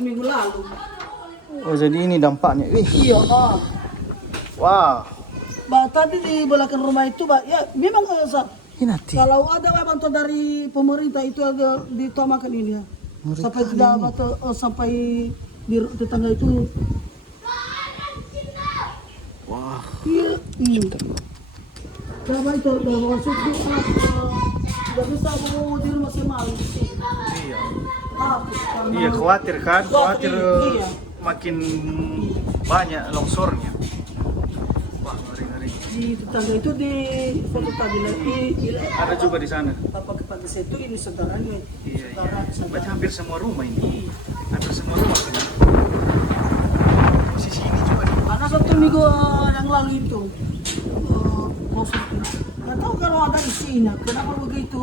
Minggu lalu. Oh jadi ini dampaknya. Iya. Wah. Tadi di belakang rumah itu, ya memang Hinati. kalau ada bantuan dari pemerintah itu ada ditamakan ini ya. Sampai tidak sampai di tetangga itu. Wah. Iya. Coba itu masuk tidak bisa mau di rumah semalam. Iya. Karena Iya khawatir kan? Khawatir iya. makin banyak longsornya. Wah ngeri-ngeri. Di tetangga itu di foto tadi lagi. Ada juga di sana. Bapak kepala desa itu ini saudaranya. Iya. Saudara. Berarti hampir semua rumah ini. Hampir semua rumah. Sisi ini juga. Karena satu minggu yang lalu itu maksudnya nggak tahu kalau ada isinya kenapa begitu